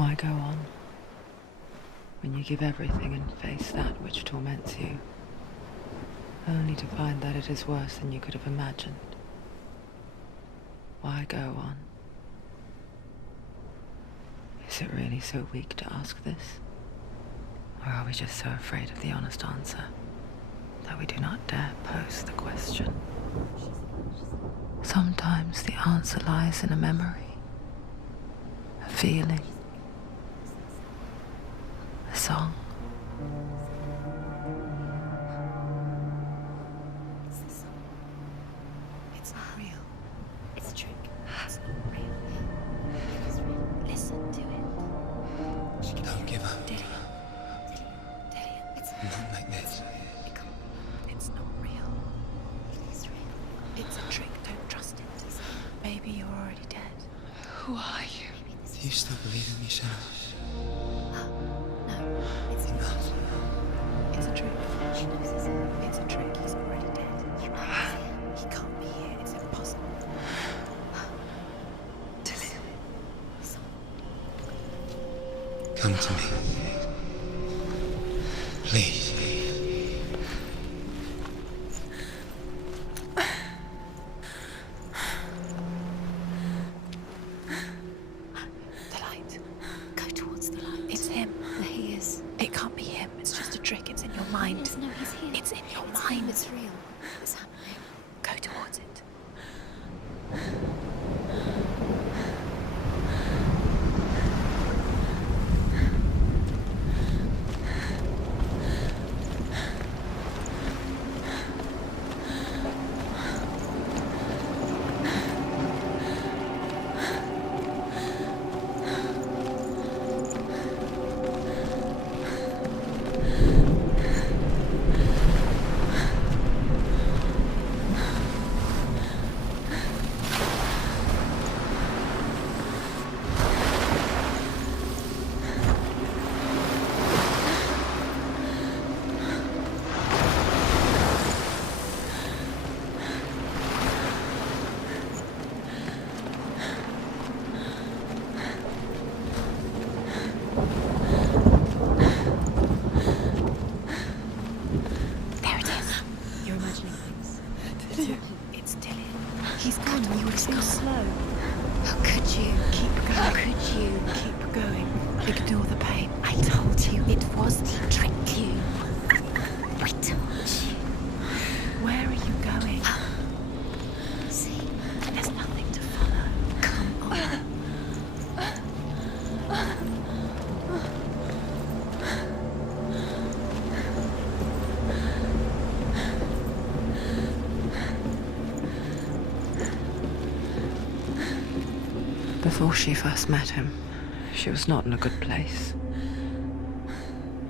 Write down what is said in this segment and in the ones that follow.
Why go on when you give everything and face that which torments you, only to find that it is worse than you could have imagined? Why go on? Is it really so weak to ask this? Or are we just so afraid of the honest answer that we do not dare pose the question? Sometimes the answer lies in a memory, a feeling, a song. It's not real. It's a trick. It's not real. It's real. Listen to it. Don't give up. Dillion. It's Not like this. It's not real. It is real. It's a trick. Don't trust it. Maybe you're already dead. Who are you? Do you still believe in me, Senua? No, it's not. It's a trick. She knows it's a trick. He's already dead. He can't be here. It's impossible. Dillion. Come to me. Please. The light. Go towards the light. It's him. There he is. It can't be him. It's just a trick. It's in your mind. No, he's here. It's in your mind. It's real. It's happening. Go towards it. It's Dillion. He's gone. You were so slow. How could you? Keep going. How could you? Keep going. Ignore the pain. I told you it was to trick you. I told you. Where are you going? See, there's nothing to follow. Come on. Before she first met him, she was not in a good place.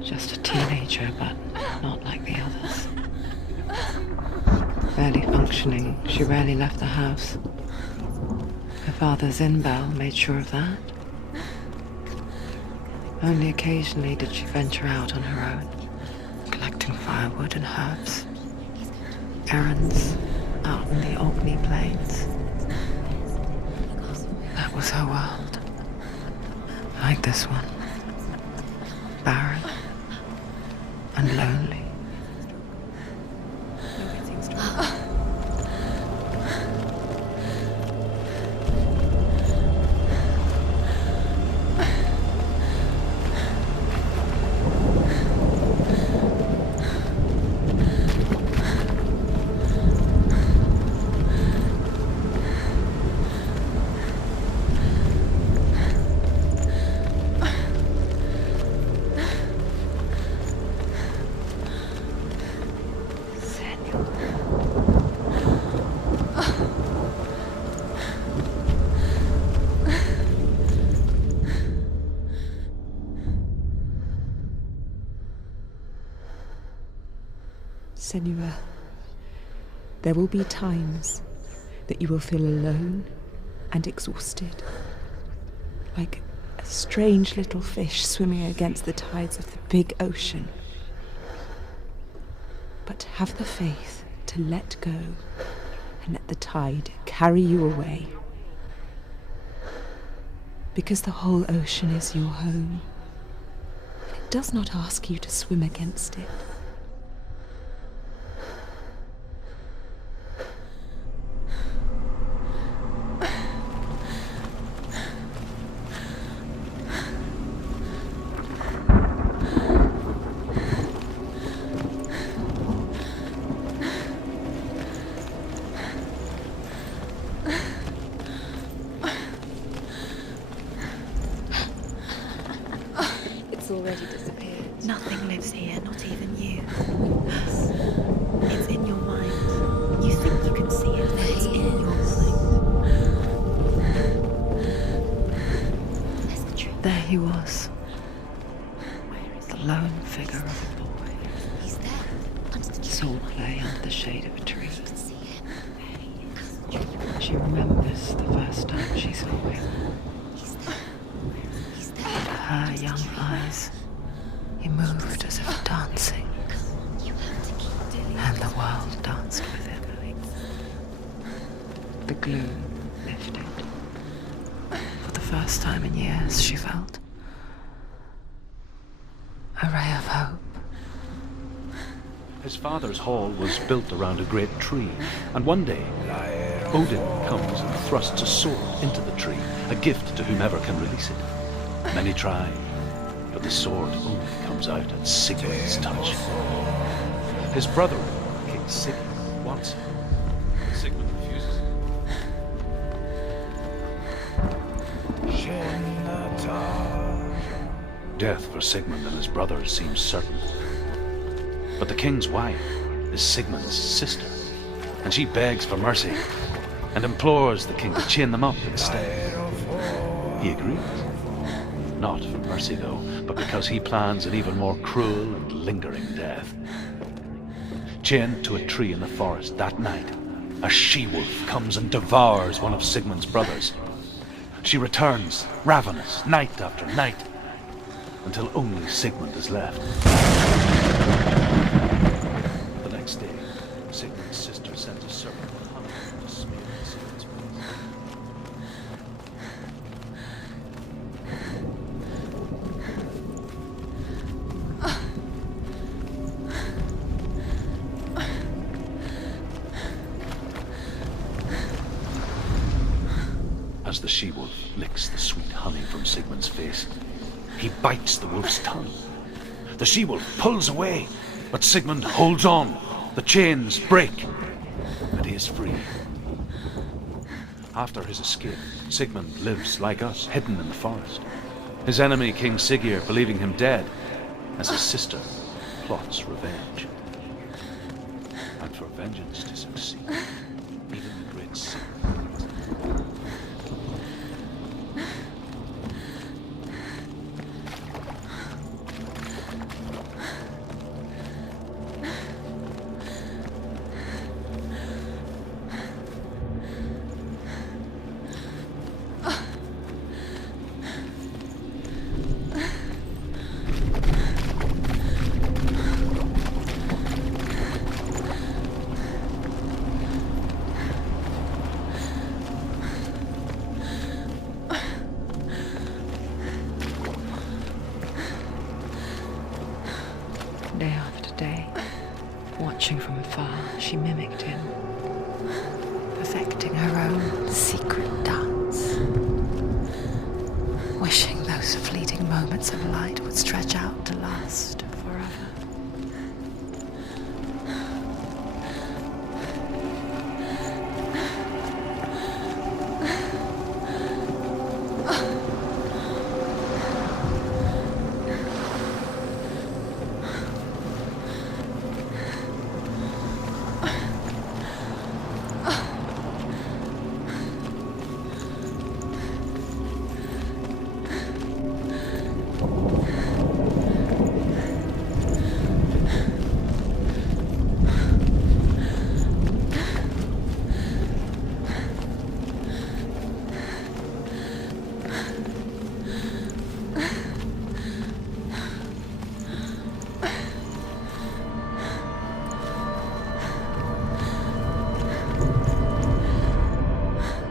Just a teenager, but not like the others. Barely functioning, she rarely left the house. Her father's in-bell made sure of that. Only occasionally did she venture out on her own, collecting firewood and herbs. Errands out in the Orkney Plains. That was her world. Like this one. Barren and lonely. You're getting stronger. Senua, there will be times that you will feel alone and exhausted, like a strange little fish swimming against the tides of the big ocean. But have the faith to let go and let the tide carry you away. because the whole ocean is your home. It does not ask you to swim against it. Already disappeared. Nothing lives here, not even you. It's in your mind. You think you can see it, but it's in your mind. There he was, the lone figure of a boy. He's there. Saw play under the shade of a tree. She remembers the first time she saw him. Her young eyes, he moved as if dancing, and the world danced with him. The glue lifted. For the first time in years, she felt a ray of hope. His father's hall was built around a great tree, and one day Odin comes and thrusts a sword into the tree, a gift to whomever can release it. Many try, but the sword only comes out at Sigmund's touch. His brother, King Sigmund, wants it. Sigmund refuses. Death for Sigmund and his brothers seems certain. But the king's wife is Sigmund's sister, and she begs for mercy and implores the king to chain them up instead. He agrees. Not for mercy, though, but because he plans an even more cruel and lingering death. Chained to a tree in the forest that night, a she-wolf comes and devours one of Sigmund's brothers. She returns, ravenous, night after night, until only Sigmund is left. The next day, Sigmund's sister sends a serpent with honey to smear Sigmund's face. As the she-wolf licks the sweet honey from Sigmund's face, he bites the wolf's tongue. The she-wolf pulls away, but Sigmund holds on. The chains break, and he is free. After his escape, Sigmund lives like us, hidden in the forest. His enemy, King Siggeir, believing him dead, as his sister plots revenge. And for vengeance to succeed, even the great Sigmund. Day after day, watching from afar, she mimicked him, perfecting her own secret dance, wishing those fleeting moments of light would stretch out to last forever.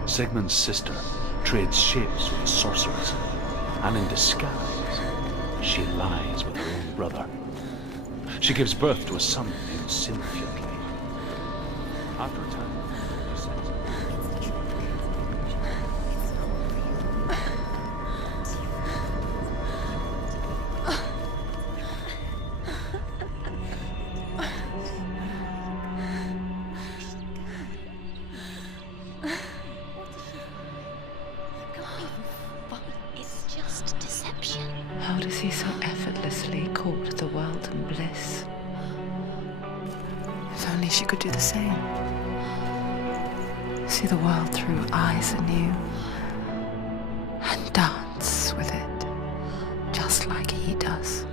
Sigmund's sister trades shapes with the sorceress, and in disguise, she lies with her own brother. She gives birth to a son named Senua. After a time, he sends It's just deception. How does he so effortlessly court the world and bliss? If only she could do the same. See the world through eyes anew and dance with it, just like he does.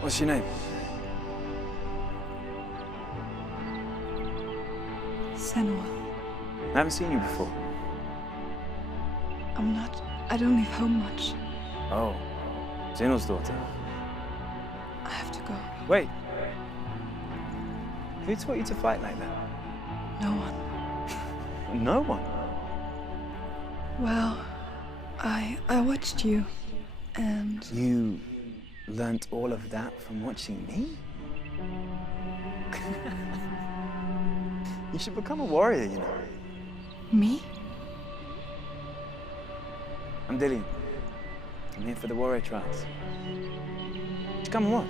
What's your name? Senua. I haven't seen you before. I don't leave home much. Oh, Zeno's daughter. I have to go. Wait. Who taught you to fight like that? No one. No one? Well, I watched you, and You learnt all of that from watching me? You should become a warrior, you know. me? I'm Dillion. I'm here for the warrior trials. Just come and watch.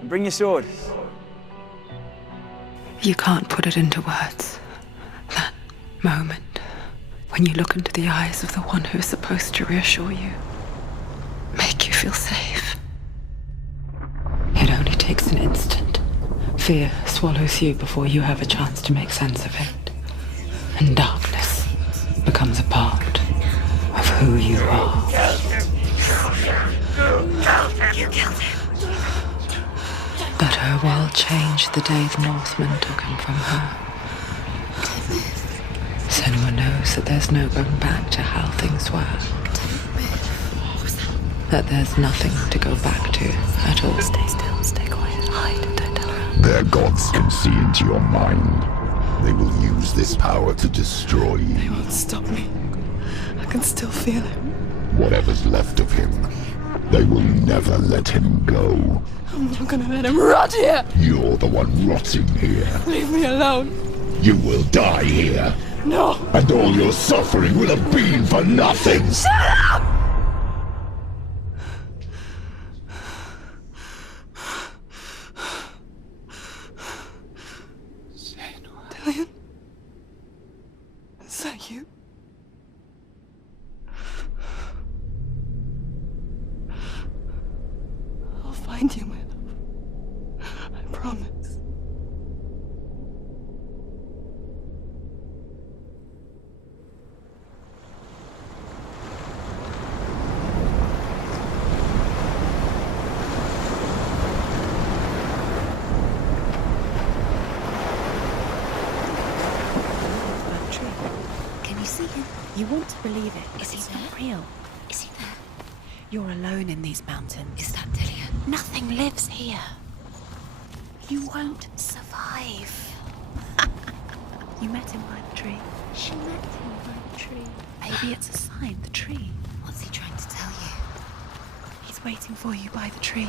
And bring your sword. You can't put it into words. That moment when you look into the eyes of the one who is supposed to reassure you, make you feel safe. It only takes an instant. Fear swallows you before you have a chance to make sense of it. And darkness becomes a part of who you are. You killed him. But her world changed the day the Northmen took him from her. Senua knows that there's no going back to how things were. That there's nothing to go back to at all. Stay still, stay quiet, hide, don't tell her. Their gods can see into your mind. They will use this power to destroy They you. won't stop me. I can still feel him. Whatever's left of him, they will never let him go. I'm not gonna let him rot here. You're the one rotting here. Leave me alone. You will die here, No. and all your suffering will have been for nothing. Dillion? Is that you? I'll find you, my love. I promise. Can you see him? You want to believe it. Is he not real? Is he there? You're alone in these mountains. Is that Dillion? Nothing lives here. You won't survive. You met him by the tree. She met him by the tree. Maybe it's a sign, the tree. What's he trying He's waiting for you by the tree.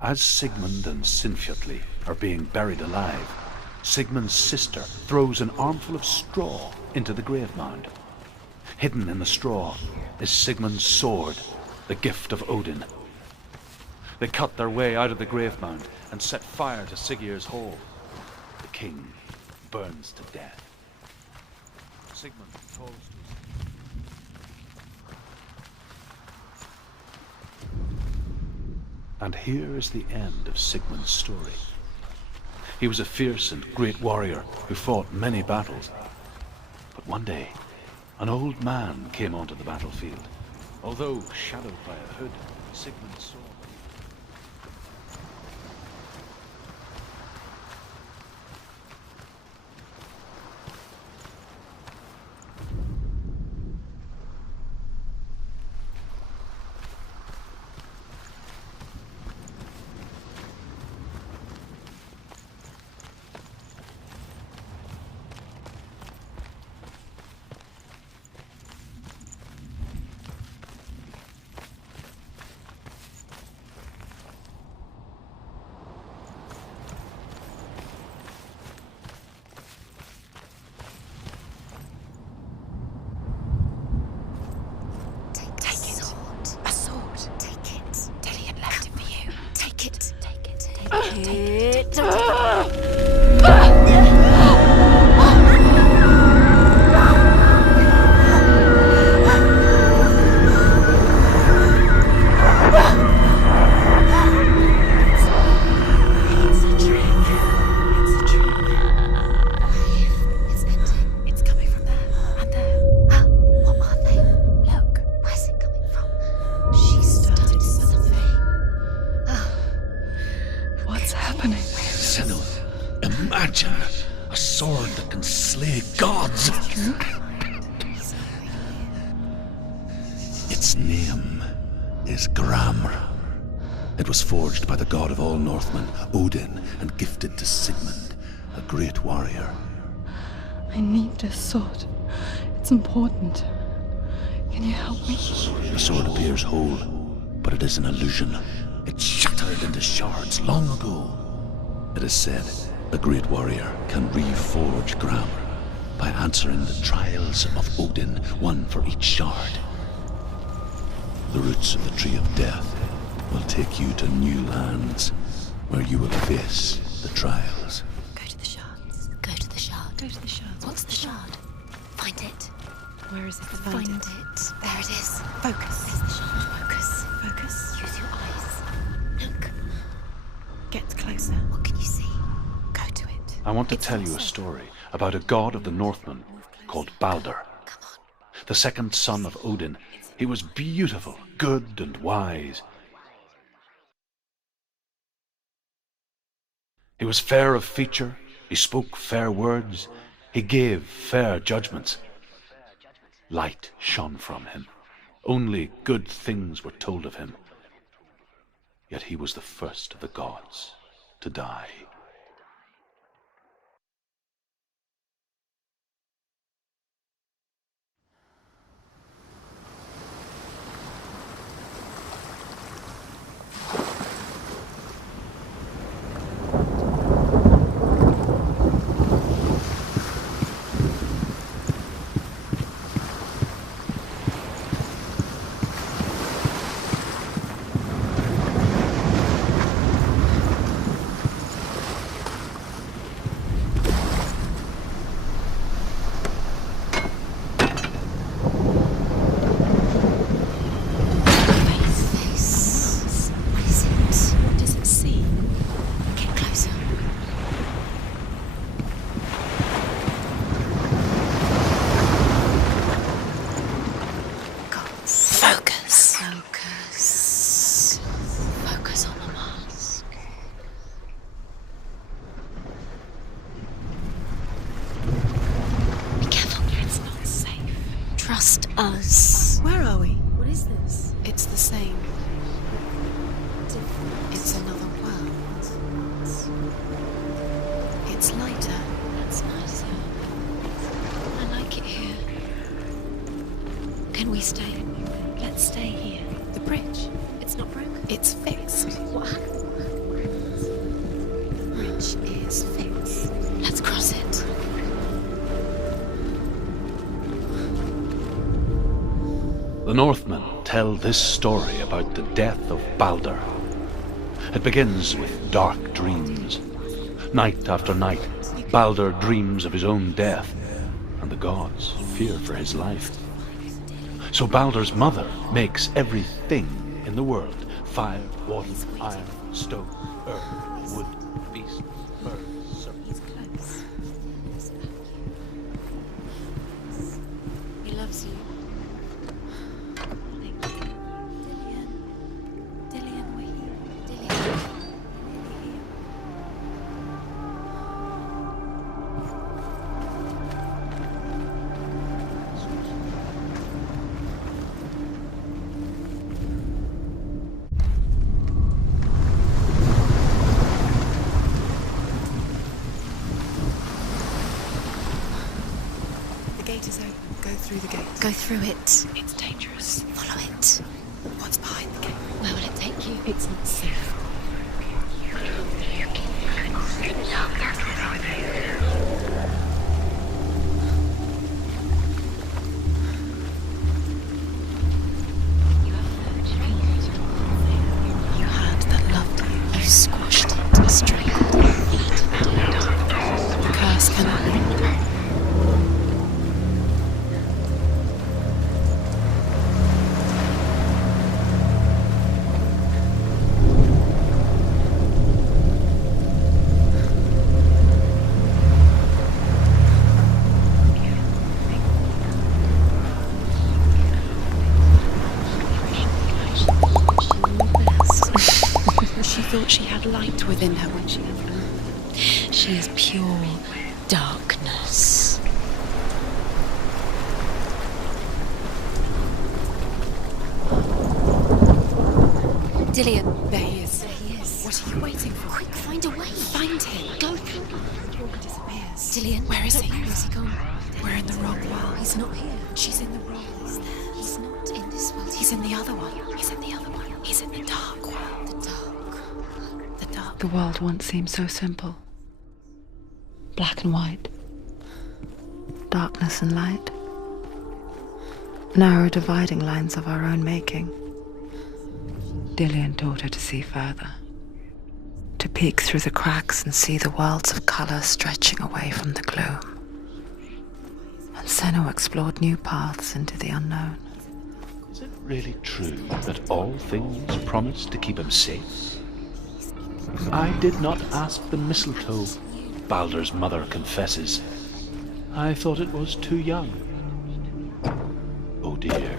As Sigmund and Sinfjotli are being buried alive, Sigmund's sister throws an armful of straw into the grave mound. Hidden in the straw is Sigmund's sword, the gift of Odin. They cut their way out of the grave mound and set fire to Siggeir's hall. The king burns to death. Sigmund falls to his And here is the end of Sigmund's story. He was a fierce and great warrior who fought many battles. But one day, an old man came onto the battlefield. Although shadowed by a hood, Sigmund saw him. Imagine a sword that can slay gods. Its name is Gramr. It was forged by the god of all Northmen, Odin, and gifted to Sigmund, a great warrior. I need this sword. It's important. Can you help me? The sword appears whole, but it is an illusion. It shattered into shards long ago. It is said a great warrior can reforge Gramr by answering the trials of Odin, one for each shard. The roots of the Tree of Death will take you to new lands where you will face the trials. Go to the shards. Go to the shard. Go to the shards. What's the shard? Find it. Where is it? Find it. There it is. Focus. There's the shard. Focus. Focus. Use your eyes. Look. Get closer. What can you see? Go to it. I want to tell you a story about a god of the Northmen called Baldur. The second son of Odin. He was beautiful, good, and wise. He was fair of feature, he spoke fair words, he gave fair judgments. Light shone from him. Only good things were told of him. Yet he was the first of the gods to die. us. Where are we? What is this? It's the same. Different. It's another world. It's lighter. That's nicer. I like it here. Can we stay? Let's stay here. The bridge. It's not broken. It's fixed. What happened? Bridge is fixed. Let's cross it. The Northmen tell this story about the death of Balder. It begins with dark dreams. Night after night, Balder dreams of his own death, and the gods fear for his life. So Balder's mother makes everything in the world: fire, water, iron, stone, earth, wood, beast, bird, serpent. He loves you. Thank you. Dillion, we're here. Dillion. The gate is open. Go through the gate. Go through it. It's dangerous. Follow it. What's behind the gate? Where will it take you? It's not safe. You had that loved you. You squashed it, strangled it, eaten it. The curse cannot linger. She thought she had light within her when she had love. She is pure darkness. Dillion. There he is. There he is. What are you waiting for? Quick, find a way. Find him. Go through. Disappears. Dillion. Where is he? Where's he gone? We're in the wrong world. He's not here. She's in the wrong He's world. there. He's not in this world. He's in the other one. He's in the other one. He's in the dark world. the dark. The dark. The world once seemed so simple. Black and white. Darkness and light. Narrow dividing lines of our own making. Dillion taught her to see further. To peek through the cracks and see the worlds of colour stretching away from the gloom. And Senua explored new paths into the unknown. Is it really true that all things promise to keep him safe? I did not ask the mistletoe, Balder's mother confesses. I thought it was too young. Oh dear.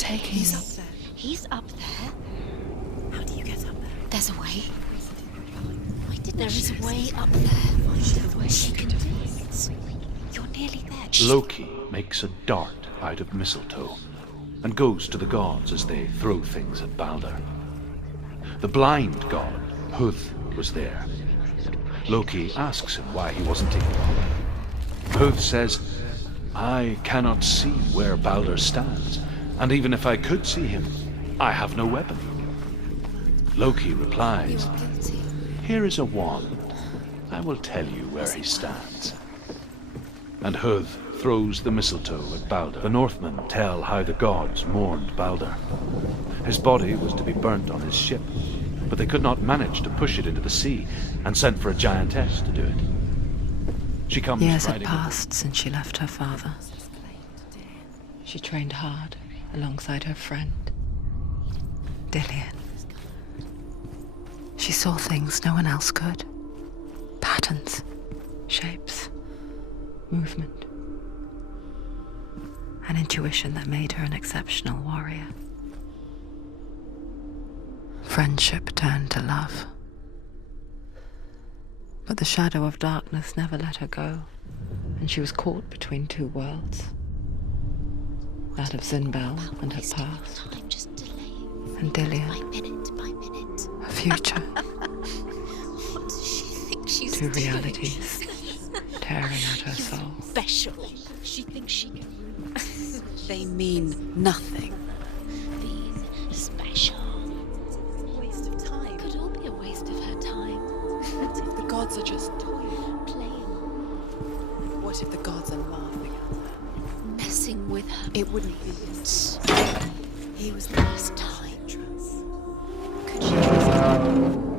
taking He's me? up there. He's up there. How do you get up there? There's a way. There is a way up there. She can do it. You're nearly there. Loki makes a dart out of mistletoe and goes to the gods as they throw things at Balder. The blind god, Huth, was there. Loki asks him why he wasn't taken on. Huth says, I cannot see where Balder stands, and even if I could see him, I have no weapon. Loki replies, here is a wand. I will tell you where he stands. And Huth throws the mistletoe at Balder. The Northmen tell how the gods mourned Balder. His body was to be burnt on his ship, but they could not manage to push it into the sea and sent for a giantess to do it. She comes Years had riding passed since she left her father. She trained hard alongside her friend, Dillion. She saw things no one else could. Patterns, shapes, movement. An intuition that made her an exceptional warrior. Friendship turned to love. But the shadow of darkness never let her go, and she was caught between two worlds. That of Zinbel and her past, and Dillion, her future. What does she think she's Two doing? realities tearing at her soul. Special. She thinks she can. They mean nothing. Being special. Waste of time. Could all be a waste of her time. What if the gods are just Playing, What if the gods are laughing at her? messing with her. It wouldn't be his. He was the last time. Could she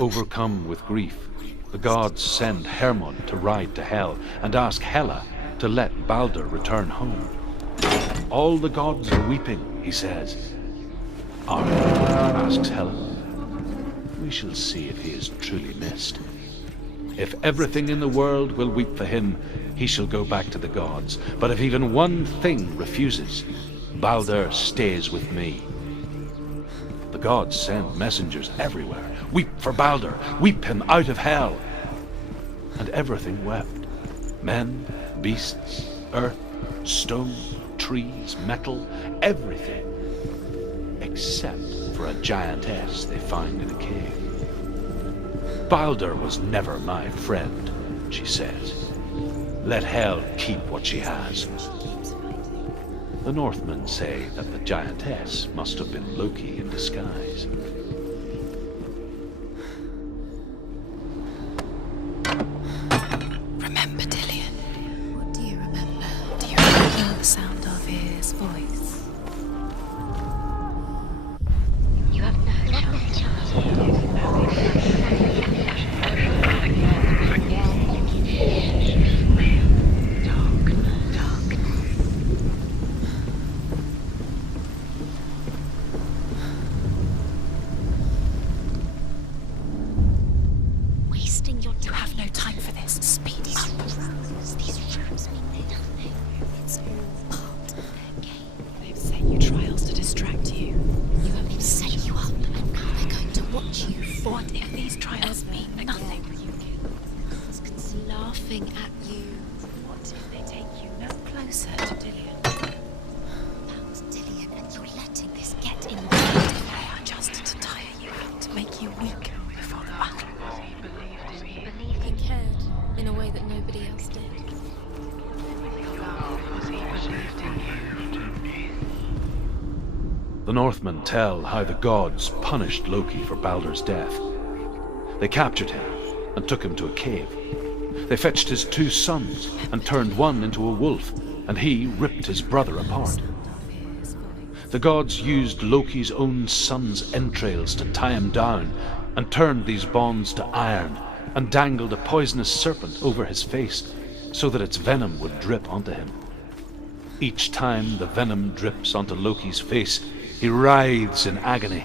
Overcome with grief, the gods send Hermod to ride to Hell and ask Hela to let Balder return home. All the gods are weeping, he says. Are they? Asks Hela. We shall see if he is truly missed. If everything in the world will weep for him, he shall go back to the gods. But if even one thing refuses, Balder stays with me. The gods send messengers everywhere. Weep for Balder, weep him out of hell. And everything wept. Men, beasts, earth, stone, trees, metal, everything. Except for a giantess they find in a cave. Balder was never my friend, she says. Let Hel keep what she has. The Northmen say that the giantess must have been Loki in disguise. remember Dillion? What do you remember? Do you remember the sound of his voice? You have no wasting your time. You have no time for this. Speed up. These rooms mean nothing. It's all part of their game. They've set you trials to distract you. You have been set you up, and now they're going to watch you fall. What if these trials mean nothing? It's laughing at you. What if they take you no closer to Dillion? That was Dillion, and you're letting this get in the way. They are just to tire you out, to make you weak before the battle. He cared in a way that nobody else did. The Northmen tell how the gods punished Loki for Balder's death. They captured him and took him to a cave. They fetched his two sons and turned one into a wolf, and he ripped his brother apart. The gods used Loki's own son's entrails to tie him down and turned these bonds to iron and dangled a poisonous serpent over his face so that its venom would drip onto him. Each time the venom drips onto Loki's face, he writhes in agony.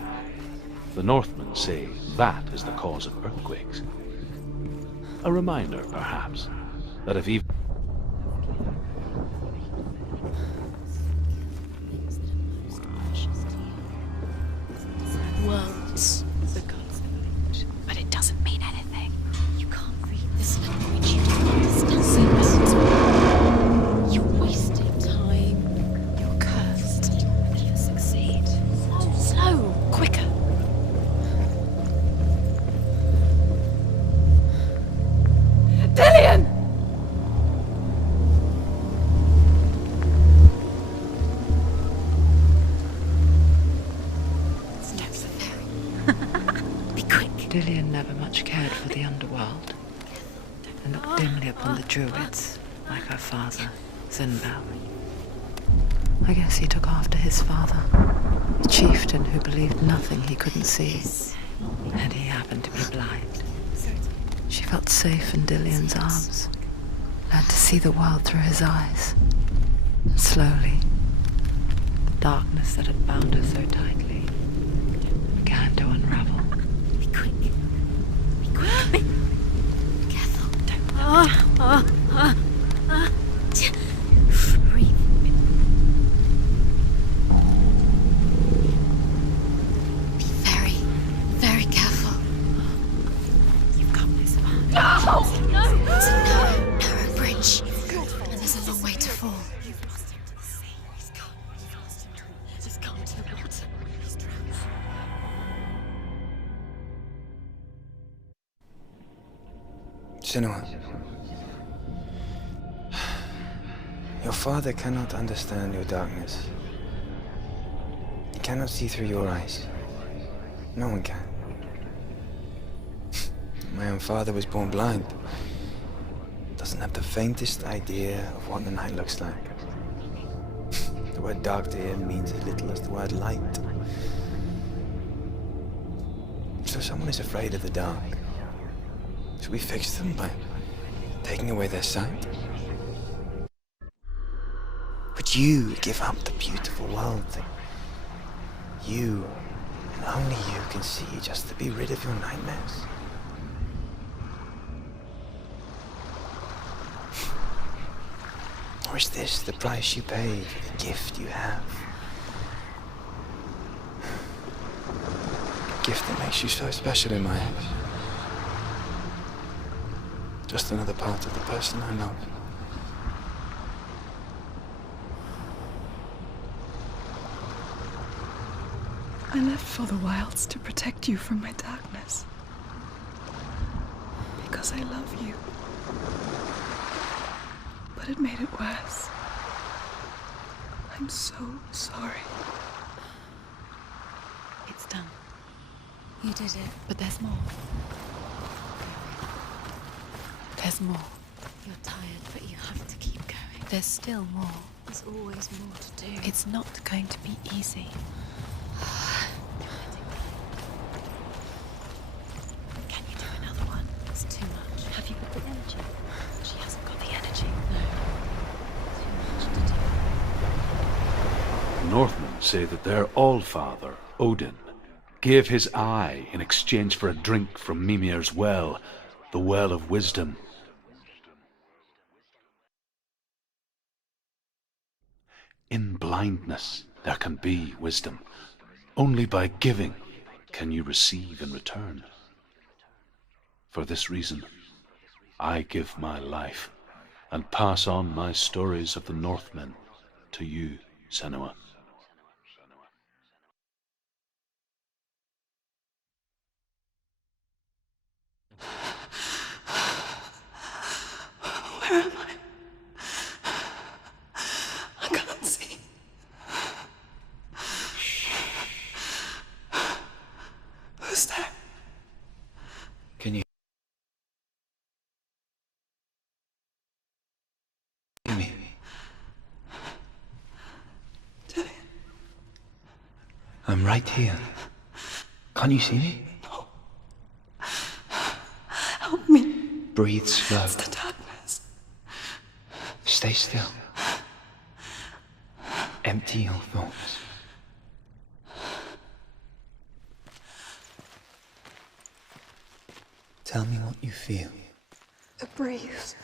The Northmen say that is the cause of earthquakes. A reminder, perhaps, that if even Worlds, the gods' language. But it doesn't mean anything. You can't read this language. You don't understand it. You're wasting time. You're cursed. You'll never succeed. Slow, quicker. Dillion! Dillion never much cared for the underworld, and looked dimly upon the druids, like her father, Zinbao. I guess he took after his father, a chieftain who believed nothing he couldn't see, and he happened to be blind. She felt safe in Dillion's arms, learned to see the world through his eyes, and slowly, the darkness that had bound her so tightly began to unravel. Be careful. Don't breathe. Be very, very careful. You've come this far. No! It's a narrow bridge. And there's a long way to fall. You've lost him to the sea. He's gone. You've lost him. Just gone to the water. He's drowned. Senua, your father cannot understand your darkness. He cannot see through your eyes. No one can. My own father was born blind. Doesn't have the faintest idea of what the night looks like. The word dark to him means as little as the word light. So someone is afraid of the dark. Should we fix them by taking away their sight? Would you give up the beautiful world that you, and only you, can see just to be rid of your nightmares? Or is this the price you pay for the gift you have? A gift that makes you so special in my eyes. Just another part of the person I love. I left for the wilds to protect you from my darkness. Because I love you. But it made it worse. I'm so sorry. It's done. You did it, but there's more. There's more. You're tired, but you have to keep going. There's still more. There's always more to do. It's not going to be easy. Can you do another one? It's too much. Have you got the energy? She hasn't got the energy. No. Too much to do. Northmen say that their Allfather, Odin, gave his eye in exchange for a drink from Mimir's well, the well of wisdom. In blindness there can be wisdom. Only by giving can you receive in return. For this reason, I give my life and pass on my stories of the Northmen to you, Senua. Where am I? I can't see. Who's there? Can you hear me? Dillion. I'm right here. Can't you see me? No. Help me. Breathe slow. It's the darkness. Stay still. Empty your thoughts. Tell me what you feel. It breathes.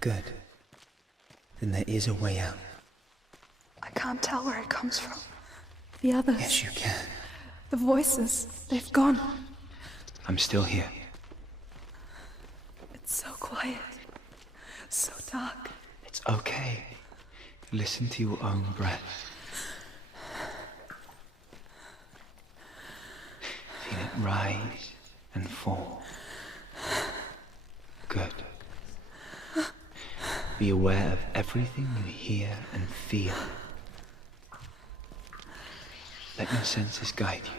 Good. Then there is a way out. I can't tell where it comes from. The others. Yes, you can. The voices. They've gone. I'm still here. It's so quiet. So dark. It's okay. Listen to your own breath. Feel it rise and fall. Good. Be aware of everything you hear and feel. Let your senses guide you.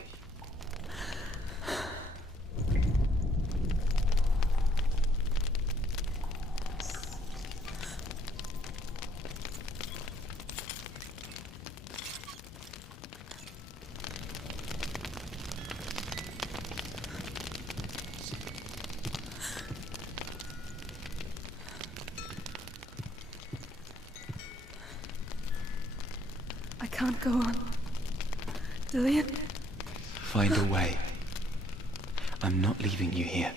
I can't go on. Dillion? Find a way. I'm not leaving you here.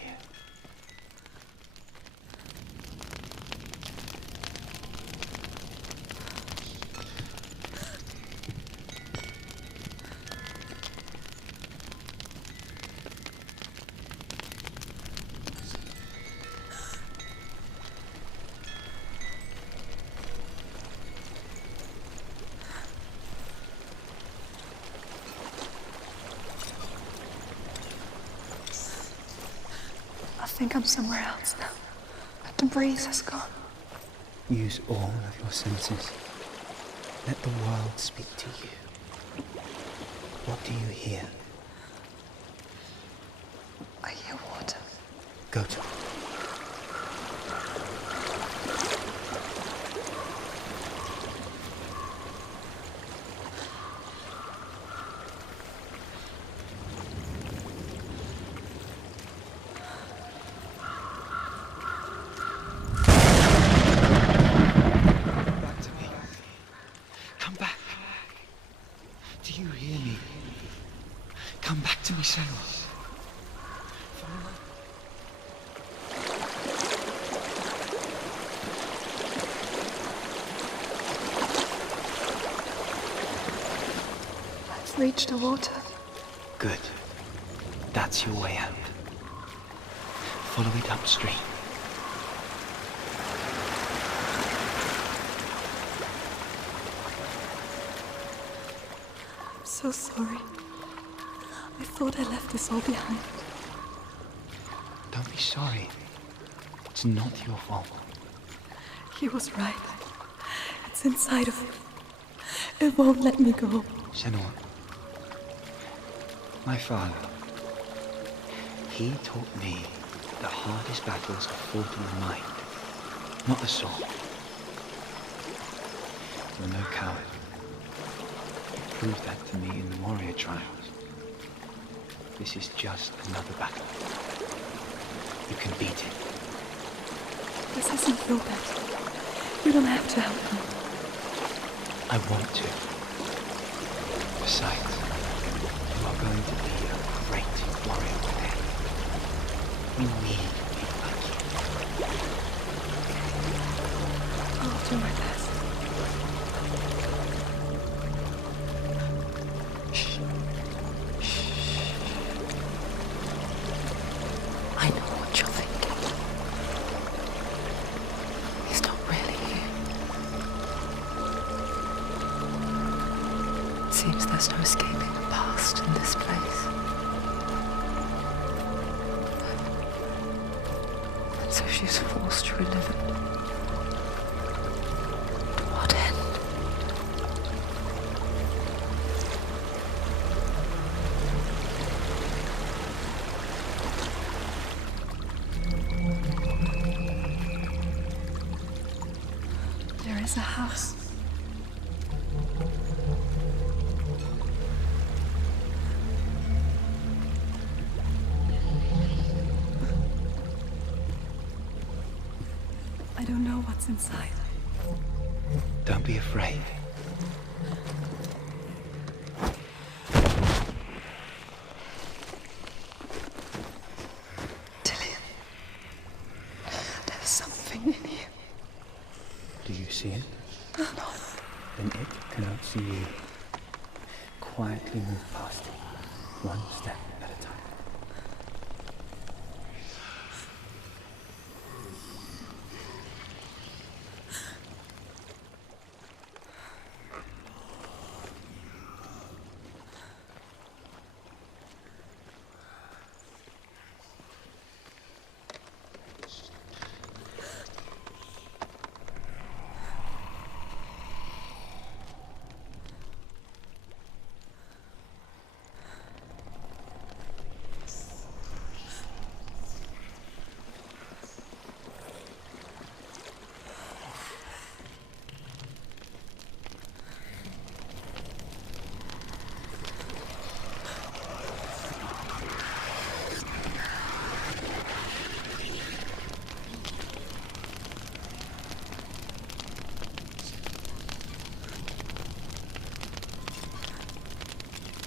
I think I'm somewhere else now. The breeze has gone. Use all of your senses. Let the world speak to you. What do you hear? I hear water. Go to it. Back to me. Come back. Do you hear me? Come back to me, Senua. I've reached the water. Good. That's your way out. Follow it upstream. I'm so sorry. I thought I left this all behind. Don't be sorry. It's not your fault. He was right. It's inside of him. It won't let me go. Senua. My father. He taught me the hardest battles are fought in the mind, not the sword. You're no coward. You proved that to me in the warrior trials. This is just another battle. You can beat it. This isn't your battle. You don't have to help me. I want to. Besides, you are going to be a great warrior one day. We need people like you. I'll do my best. Shh. Shh. I know what you're thinking. He's not really here. It seems there's no escaping the past in this place. And so she's forced to relive it. To what end? There is a house. I don't know what's inside. Don't be afraid. Dillion. There's something in here. Do you see it? No. Then it cannot see you. Quietly move past it, one step at a time.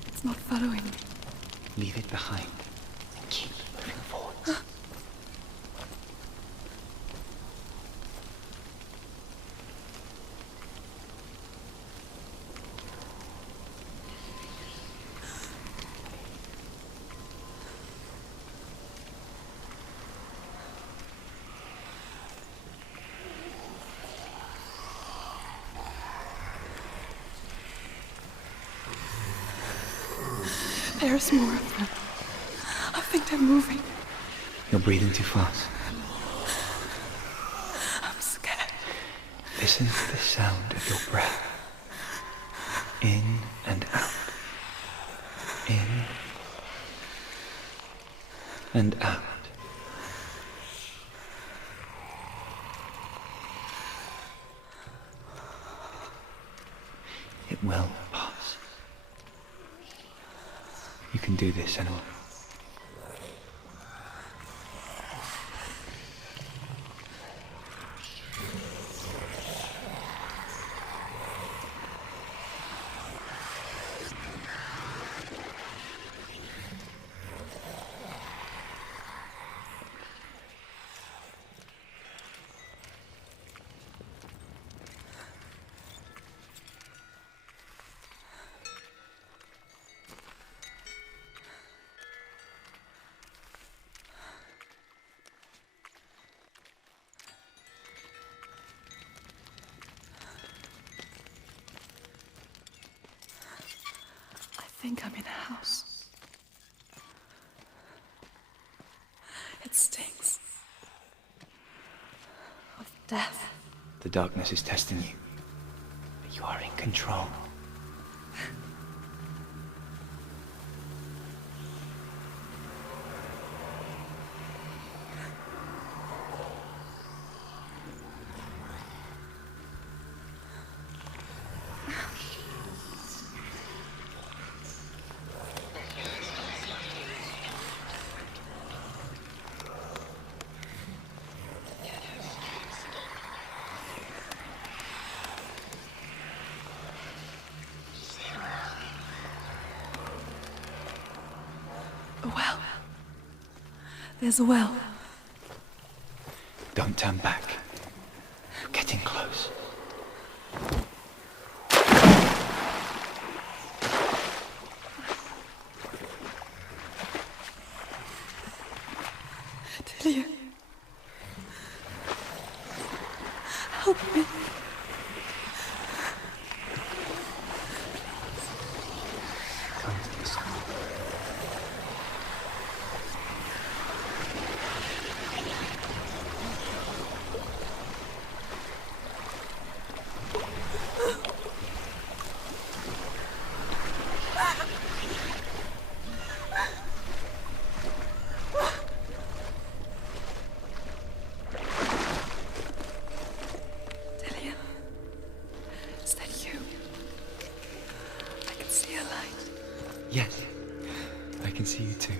It's not following me. Leave it behind and keep moving forward. There's more of them. I think they're moving. You're breathing too fast. I'm scared. Listen to the sound of your breath. In and out. In and out. It will pass. You can do this, Senua. I think I'm in a house. It stinks of death. The darkness is testing you, but you are in control. A well. There's a well. Don't turn back. You're getting close. Dillion. Help me. Come to this. Dillion. Is that you? I can see a light. Yes, I can see you too.